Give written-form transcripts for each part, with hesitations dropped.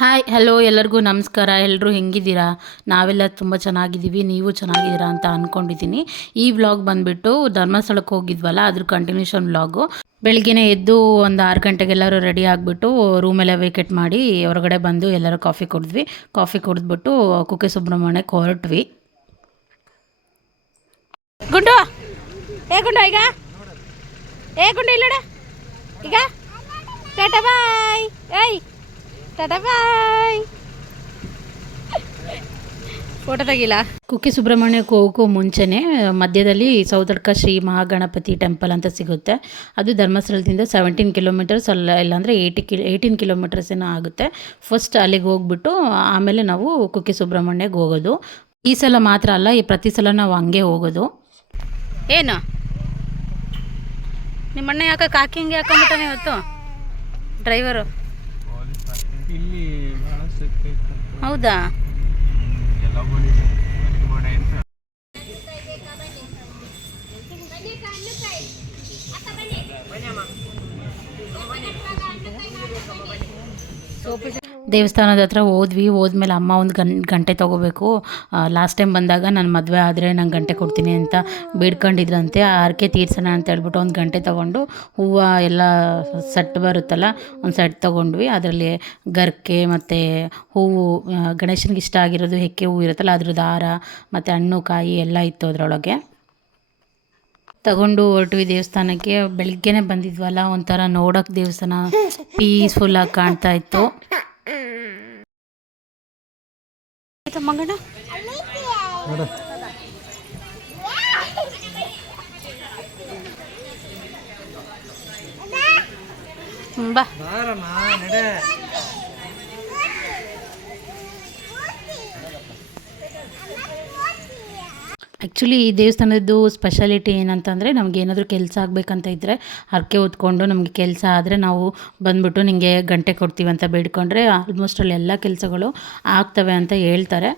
Hi hello ಎಲ್ಲರಿಗೂ ನಮಸ್ಕಾರ. ಎಲ್ಲರೂ ಹೆಂಗಿದ್ದೀರಾ? ನಾವೆಲ್ಲ ತುಂಬ ಚೆನ್ನಾಗಿದ್ದೀವಿ, ನೀವು ಚೆನ್ನಾಗಿದ್ದೀರಾ ಅಂತ ಅಂದ್ಕೊಂಡಿದ್ದೀನಿ. ಈ ವ್ಲಾಗ್ ಬಂದುಬಿಟ್ಟು ಧರ್ಮಸ್ಥಳಕ್ಕೆ ಹೋಗಿದ್ವಲ್ಲ, ಅದ್ರ ಕಂಟಿನ್ಯೂಷನ್ ವ್ಲಾಗು. ಬೆಳಗ್ಗೆನೇ ಎದ್ದು ಒಂದು 6 ಗಂಟೆಗೆ ಎಲ್ಲರೂ ರೆಡಿ ಆಗಿಬಿಟ್ಟು ರೂಮೆಲ್ಲ ವೇಕೆಟ್ ಮಾಡಿ ಹೊರಗಡೆ ಬಂದು ಎಲ್ಲರೂ ಕಾಫಿ ಕುಡಿದ್ವಿ. ಕಾಫಿ ಕುಡಿದ್ಬಿಟ್ಟು ಕುಕ್ಕೆ ಸುಬ್ರಹ್ಮಣ್ಯಕ್ಕೆ ಹೊರಟ್ವಿ. ಗುಂಡು ಗುಂಡು ಗುಂಡು ಇಲ್ಲಡ ಈಗ ಟಾಟಾ ಬಾಯ್. ಏಯ್ ಟಾಟಾ ಬಾಯ್. ಫೋಟೋ ತೆಗಿಲ್ಲ. ಕುಕ್ಕೆ ಸುಬ್ರಹ್ಮಣ್ಯಕ್ಕೆ ಹೋಗೋಕ್ಕೂ ಮುಂಚೆನೇ ಮಧ್ಯದಲ್ಲಿ ಸೌತಡ್ಕ ಶ್ರೀ ಮಹಾಗಣಪತಿ ಟೆಂಪಲ್ ಅಂತ ಸಿಗುತ್ತೆ. ಅದು ಧರ್ಮಸ್ಥಳದಿಂದ 17 ಕಿಲೋಮೀಟರ್ಸ್ ಇಲ್ಲಾಂದರೆ 18 ಕಿಲೋಮೀಟರ್ಸ್ ಏನೋ ಆಗುತ್ತೆ. ಫಸ್ಟ್ ಅಲ್ಲಿಗೆ ಹೋಗ್ಬಿಟ್ಟು ಆಮೇಲೆ ನಾವು ಕುಕ್ಕೆ ಸುಬ್ರಹ್ಮಣ್ಯಕ್ಕೆ ಹೋಗೋದು. ಈ ಸಲ ಮಾತ್ರ ಅಲ್ಲ, ಈ ಪ್ರತಿ ಸಲ ನಾವು ಹಂಗೆ ಹೋಗೋದು. ಏನು ನಿಮ್ಮಣ್ಣ ಯಾಕೆ ಕಾಕಿ ಹಿಂಗೆ ಹಾಕೊಂಡ್ಬಿಟ್ಟಾನೆ ಇವತ್ತು ಡ್ರೈವರು? ಹೌದಾ? ದೇವಸ್ಥಾನದ ಹತ್ರ ಹೋದ್ಮೇಲೆ ಅಮ್ಮ ಒಂದು ಗಂಟೆ ತೊಗೋಬೇಕು. ಲಾಸ್ಟ್ ಟೈಮ್ ಬಂದಾಗ ನಾನು ಮದುವೆ ಆದರೆ ನಂಗೆ ಗಂಟೆ ಕೊಡ್ತೀನಿ ಅಂತ ಬೇಡ್ಕೊಂಡಿದ್ರಂತೆ. ಆರ್ಕೆ ತೀರ್ಸೋಣ ಅಂತ ಹೇಳ್ಬಿಟ್ಟು ಒಂದು ಗಂಟೆ ತೊಗೊಂಡು ಹೂವು ಎಲ್ಲ ಸೆಟ್ ಬರುತ್ತಲ್ಲ, ಒಂದು ಸೆಟ್ ತೊಗೊಂಡ್ವಿ. ಅದರಲ್ಲಿ ಗರ್ಕೆ ಮತ್ತು ಹೂವು, ಗಣೇಶನಿಗೆ ಇಷ್ಟ ಆಗಿರೋದು ಹೆಕ್ಕೆ ಹೂವು ಇರುತ್ತಲ್ಲ ಅದ್ರದ್ದು ಹಾರ ಮತ್ತು ಹಣ್ಣು ಕಾಯಿ ಎಲ್ಲ ಇತ್ತು ಅದರೊಳಗೆ. ತಗೊಂಡು ಹೊರಟ್ವಿ ದೇವಸ್ಥಾನಕ್ಕೆ. ಬೆಳಿಗ್ಗೆನೇ ಬಂದಿದ್ವಲ್ಲ, ಒಂಥರ ನೋಡೋಕೆ ದೇವಸ್ಥಾನ ಪೀಸ್ಫುಲ್ಲಾಗಿ ಕಾಣ್ತಾ ಇತ್ತು. ಮಂಗಣ್ಣ ಬಾ. ಆ್ಯಕ್ಚುಲಿ ಈ ದೇವಸ್ಥಾನದ್ದು ಸ್ಪೆಷಾಲಿಟಿ ಏನಂತಂದರೆ, ನಮಗೇನಾದರೂ ಕೆಲಸ ಆಗಬೇಕಂತ ಇದ್ದರೆ ಹರಕೆ ಹೊತ್ಕೊಂಡು ನಮಗೆ ಕೆಲಸ ಆದರೆ ನಾವು ಬಂದುಬಿಟ್ಟು ನಿಮಗೆ ಗಂಟೆ ಕೊಡ್ತೀವಿ ಅಂತ ಬೇಡ್ಕೊಂಡ್ರೆ ಆಲ್ಮೋಸ್ಟ್ ಅಲ್ಲಿ ಎಲ್ಲ ಕೆಲಸಗಳು ಆಗ್ತವೆ ಅಂತ ಹೇಳ್ತಾರೆ.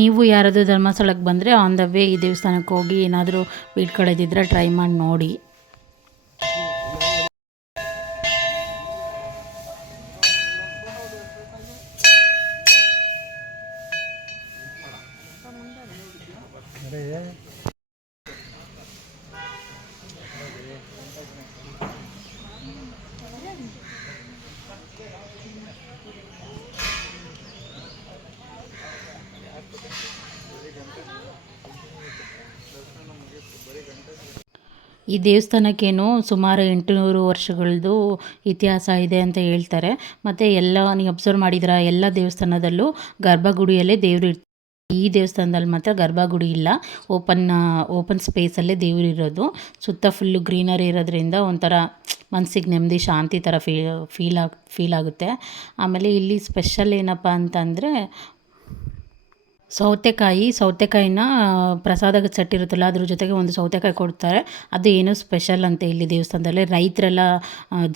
ನೀವು ಯಾರಾದರೂ ಧರ್ಮಸ್ಥಳಕ್ಕೆ ಬಂದರೆ ಆನ್ ದ ವೇ ಈ ದೇವಸ್ಥಾನಕ್ಕೆ ಹೋಗಿ ಏನಾದರೂ ಬೇಡ್ಕೊಳ್ಳೋದಿದ್ದರೆ ಟ್ರೈ ಮಾಡಿ ನೋಡಿ. ಈ ದೇವಸ್ಥಾನಕ್ಕೇನು ಸುಮಾರು 800 ವರ್ಷಗಳದ್ದು ಇತಿಹಾಸ ಇದೆ ಅಂತ ಹೇಳ್ತಾರೆ. ಮತ್ತು ಎಲ್ಲ ನೀವು ಅಬ್ಸರ್ವ್ ಮಾಡಿದ್ರೆ ಎಲ್ಲ ದೇವಸ್ಥಾನದಲ್ಲೂ ಗರ್ಭಗುಡಿಯಲ್ಲೇ ದೇವರು ಇರ್ತಾರೆ. ಈ ದೇವಸ್ಥಾನದಲ್ಲಿ ಮಾತ್ರ ಗರ್ಭಗುಡಿ ಇಲ್ಲ, ಓಪನ್ ಸ್ಪೇಸಲ್ಲೇ ದೇವರು ಇರೋದು. ಸುತ್ತ ಫುಲ್ಲು ಗ್ರೀನರಿ ಇರೋದ್ರಿಂದ ಒಂಥರ ಮನಸ್ಸಿಗೆ ನೆಮ್ಮದಿ, ಶಾಂತಿ ಥರ ಫೀಲ್ ಆಗುತ್ತೆ. ಆಮೇಲೆ ಇಲ್ಲಿ ಸ್ಪೆಷಲ್ ಏನಪ್ಪ ಅಂತಂದರೆ ಸೌತೆಕಾಯಿನ ಪ್ರಸಾದಕ್ಕೆ ಸೆಟ್ಟಿರುತ್ತಲ್ಲ ಅದ್ರ ಜೊತೆಗೆ ಒಂದು ಸೌತೆಕಾಯಿ ಕೊಡ್ತಾರೆ. ಅದು ಏನೋ ಸ್ಪೆಷಲ್ ಅಂತ ಇಲ್ಲಿ ದೇವಸ್ಥಾನದಲ್ಲಿ. ರೈತರೆಲ್ಲ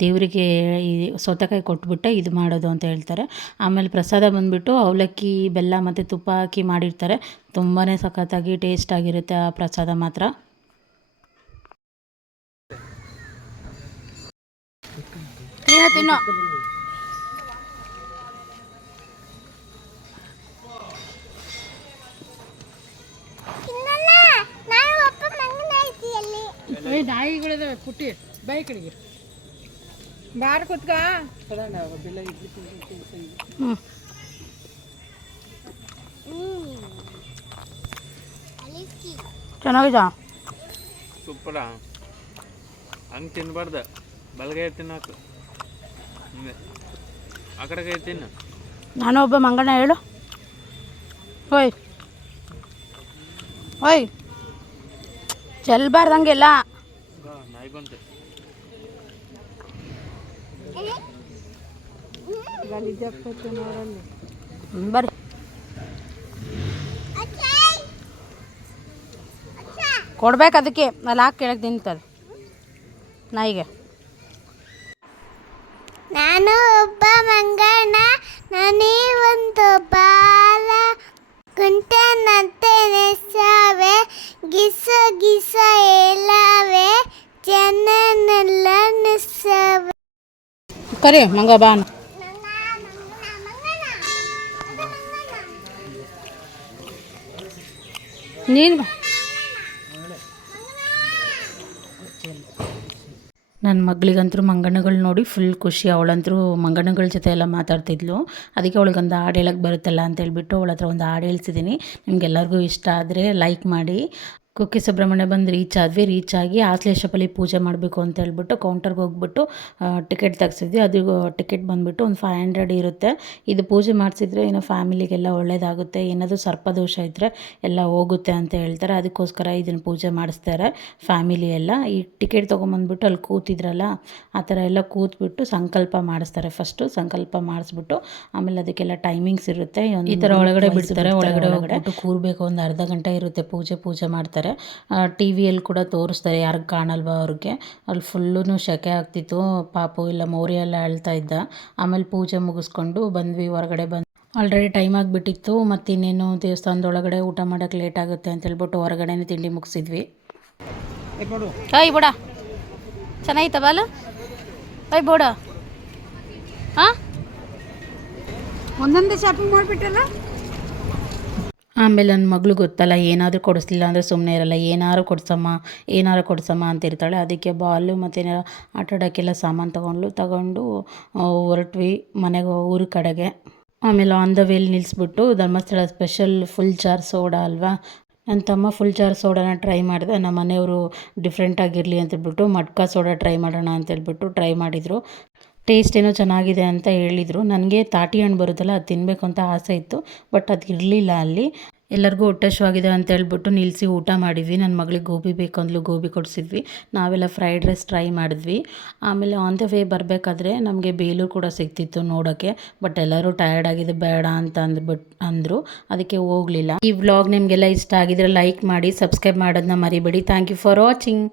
ದೇವರಿಗೆ ಈ ಸೌತೆಕಾಯಿ ಕೊಟ್ಬಿಟ್ಟೆ ಇದು ಮಾಡೋದು ಅಂತ ಹೇಳ್ತಾರೆ. ಆಮೇಲೆ ಪ್ರಸಾದ ಬಂದುಬಿಟ್ಟು ಅವಲಕ್ಕಿ, ಬೆಲ್ಲ ಮತ್ತು ತುಪ್ಪ ಹಾಕಿ ಮಾಡಿರ್ತಾರೆ. ತುಂಬಾ ಸಖತ್ತಾಗಿ ಟೇಸ್ಟ್ ಆಗಿರುತ್ತೆ ಆ ಪ್ರಸಾದ ಮಾತ್ರ. ತಿನ್ನೋ ನಾಯಿಗಳಿದಾವೆ ಪುಟ್ಟಿ ಬೈ ಕಡೆಗೆ ಬಾರ ಕುತ್ಕ. ಚೆನ್ನಾಗಿದ ಸೂಪರ. ಹಂಗೆ ತಿನ್ಬಾರ್ದು, ಬಲಗೈ ತಿನ್ನೋಕು, ಆ ಕಡೆಗೆ ತಿನ್ನು. ನಾನು ಒಬ್ಬ ಮಂಗಣ್ಣ ಹೇಳು. ಓಯ್ ಓಯ್ ಚೆಲ್ಬಾರ್ದಂಗೆಲ್ಲ ನಾಯಿ ಬಂತು. ಬರ್ರಿ ಕೊಡ್ಬೇಕು, ಅದಕ್ಕೆ ಅಲ್ಲಿ ಹಾಕಿ ಕೆಳಗೆ ತಿಂತದೆ ನಾಯಿಗೆ. ನಾನು ಒಬ್ಬ ಮಂಗಣ್ಣ, ನಾನೇ ಒಂದು ಬಾಲ ಕುಂಟನಂತೆ ನೆಸವೆ, ಗಿಸ ಗಿಸ ಎಲ್ಲವೇ ಜನನೆಲ್ಲ ನೆಸವೆ. ಕರೆ ಮಂಗ ಬಾನ್. ನೀನು ನನ್ನ ಮಗಳಿಗಂತೂ ಮಂಗಣ್ಣಗಳು ನೋಡಿ ಫುಲ್ ಖುಷಿ. ಅವಳಂತರೂ ಮಂಗಣ್ಣಗಳ ಜೊತೆ ಎಲ್ಲ ಮಾತಾಡ್ತಿದ್ಲು. ಅದಕ್ಕೆ ಅವಳಿಗೊಂದು ಹಾಡು ಹೇಳಕ್ಕೆ ಬರುತ್ತಲ್ಲ ಅಂತೇಳ್ಬಿಟ್ಟು ಅವಳ ಹತ್ರ ಒಂದು ಹಾಡು ಹೇಳ್ತಿದ್ದೀನಿ. ನಿಮ್ಗೆಲ್ಲರಿಗೂ ಇಷ್ಟ ಆದರೆ ಲೈಕ್ ಮಾಡಿ. ಕುಕ್ಕೆ ಸುಬ್ರಹ್ಮಣ್ಯ ಬಂದು ರೀಚ್ ಆಗಿ ಆಶ್ಲೇಷಪಲ್ಲಿ ಪೂಜೆ ಮಾಡಬೇಕು ಅಂತ ಹೇಳ್ಬಿಟ್ಟು ಕೌಂಟರ್ಗೆ ಹೋಗ್ಬಿಟ್ಟು ಟಿಕೆಟ್ ತೆಗ್ಸಿದ್ವಿ. ಅದು ಟಿಕೆಟ್ ಬಂದುಬಿಟ್ಟು ಒಂದು 500 ಇರುತ್ತೆ. ಇದು ಪೂಜೆ ಮಾಡಿಸಿದ್ರೆ ಏನೋ ಫ್ಯಾಮಿಲಿಗೆಲ್ಲ ಒಳ್ಳೇದಾಗುತ್ತೆ, ಏನಾದರೂ ಸರ್ಪದೋಷ ಇದ್ದರೆ ಎಲ್ಲ ಹೋಗುತ್ತೆ ಅಂತ ಹೇಳ್ತಾರೆ. ಅದಕ್ಕೋಸ್ಕರ ಇದನ್ನು ಪೂಜೆ ಮಾಡಿಸ್ತಾರೆ ಫ್ಯಾಮಿಲಿ ಎಲ್ಲ. ಈ ಟಿಕೆಟ್ ತೊಗೊಂಬಂದ್ಬಿಟ್ಟು ಅಲ್ಲಿ ಕೂತಿದ್ರಲ್ಲ ಆ ಥರ ಎಲ್ಲ ಕೂತ್ಬಿಟ್ಟು ಸಂಕಲ್ಪ ಮಾಡಿಸ್ತಾರೆ. ಫಸ್ಟು ಸಂಕಲ್ಪ ಮಾಡಿಸ್ಬಿಟ್ಟು ಆಮೇಲೆ ಅದಕ್ಕೆಲ್ಲ ಟೈಮಿಂಗ್ಸ್ ಇರುತ್ತೆ. ಈ ಥರ ಒಳಗಡೆ ಬಿಡ್ತಾರೆ. ಒಳಗಡೆ ಕೂರಬೇಕು, ಒಂದು ಅರ್ಧ ಗಂಟೆ ಇರುತ್ತೆ ಪೂಜೆ ಮಾಡ್ತಾರೆ. ಟಿ ವಿಯಲ್ಲಿ ಕೂಡ ತೋರಿಸ್ತಾರೆ, ಯಾರಿಗೆ ಕಾಣಲ್ವ ಅವ್ರಿಗೆ. ಅಲ್ಲಿ ಫುಲ್ಲೂ ಸೆಕೆ ಆಗ್ತಿತ್ತು. ಪಾಪು ಇಲ್ಲ ಮೌರ್ಯ ಎಲ್ಲ ಅಳ್ತಾ ಇದ್ದ. ಆಮೇಲೆ ಪೂಜೆ ಮುಗಿಸ್ಕೊಂಡು ಬಂದ್ವಿ. ಹೊರಗಡೆ ಆಲ್ರೆಡಿ ಟೈಮ್ ಆಗಿಬಿಟ್ಟಿತ್ತು. ಮತ್ತು ಇನ್ನೇನು ದೇವಸ್ಥಾನದೊಳಗಡೆ ಊಟ ಮಾಡೋಕ್ಕೆ ಲೇಟ್ ಆಗುತ್ತೆ ಅಂತ ಹೇಳ್ಬಿಟ್ಟು ಹೊರಗಡೆನೇ ತಿಂಡಿ ಮುಗಿಸಿದ್ವಿ. ಓಯ್ ಬೋಡ ಚೆನ್ನಾಗಿತ್ತ ಬಾಲು? ಓಯ್ ಬೋಡ ಹಾಂ ಒಂದೊಂದೇ ಶಾಪಿಂಗ್ ಮಾಡಿಬಿಟ್ಟಲ್ಲ. ಆಮೇಲೆ ನನ್ನ ಮಗಳು ಗೊತ್ತಲ್ಲ, ಏನಾದರೂ ಕೊಡಿಸ್ಲಿಲ್ಲ ಅಂದರೆ ಸುಮ್ಮನೆ ಇರಲ್ಲ. ಏನಾದ್ರು ಕೊಡಿಸಮ್ಮ ಅಂತಿರ್ತಾಳೆ. ಅದಕ್ಕೆ ಬಾಲು ಮತ್ತು ಆಟ ಆಡೋಕ್ಕೆಲ್ಲ ಸಾಮಾನು ತಗೊಂಡು ಹೊರಟ್ವಿ ಮನೆಗೆ, ಊರ ಕಡೆಗೆ. ಆಮೇಲೆ ಆನ್ ದ ವೇಲಿ ನಿಲ್ಲಿಸ್ಬಿಟ್ಟು Dharmasthala special full jar soda ಅಲ್ವಾ, ನನ್ನ ತಮ್ಮ ಫುಲ್ ಜಾರ್ ಸೋಡಾನ ಟ್ರೈ ಮಾಡಿದೆ. ನಮ್ಮ ಮನೆಯವರು ಡಿಫ್ರೆಂಟಾಗಿರಲಿ ಅಂತೇಳ್ಬಿಟ್ಟು ಮಟ್ಕಾ ಸೋಡಾ ಟ್ರೈ ಮಾಡೋಣ ಅಂತೇಳ್ಬಿಟ್ಟು ಟ್ರೈ ಮಾಡಿದರು. ಟೇಸ್ಟ್ ಏನೋ ಚೆನ್ನಾಗಿದೆ ಅಂತ ಹೇಳಿದರು. ನನಗೆ ತಾಟಿ ಹಣ್ಣು ಬರುತ್ತಲ್ಲ ಅದು ತಿನ್ನಬೇಕು ಅಂತ ಆಸೆ ಇತ್ತು, ಬಟ್ ಅದು ಇರಲಿಲ್ಲ ಅಲ್ಲಿ. ಎಲ್ಲರಿಗೂ ಹೊಟ್ಟೆ ಹಸಿವಾಗಿದೆ ಅಂತ ಹೇಳ್ಬಿಟ್ಟು ನಿಲ್ಲಿಸಿ ಊಟ ಮಾಡಿದ್ವಿ. ನನ್ನ ಮಗಳಿಗೆ ಗೋಬಿ ಬೇಕಂದ್ಲು, ಗೋಬಿ ಕೊಡಿಸಿದ್ವಿ. ನಾವೆಲ್ಲ ಫ್ರೈಡ್ ರೈಸ್ ಟ್ರೈ ಮಾಡಿದ್ವಿ. ಆಮೇಲೆ ಆನ್ ದ ವೇ ಬರಬೇಕಾದ್ರೆ ನಮಗೆ ಬೇಲೂರು ಕೂಡ ಸಿಗ್ತಿತ್ತು ನೋಡೋಕ್ಕೆ, ಬಟ್ ಎಲ್ಲರೂ ಟಯರ್ಡ್ ಆಗಿದೆ ಬೇಡ ಅಂತ ಅಂದರು. ಅದಕ್ಕೆ ಹೋಗಲಿಲ್ಲ. ಈ ವ್ಲಾಗ್ ನಿಮಗೆಲ್ಲ ಇಷ್ಟ ಆಗಿದ್ರೆ ಲೈಕ್ ಮಾಡಿ, ಸಬ್ಸ್ಕ್ರೈಬ್ ಮಾಡೋದನ್ನ ಮರಿಬೇಡಿ. Thank you for watching.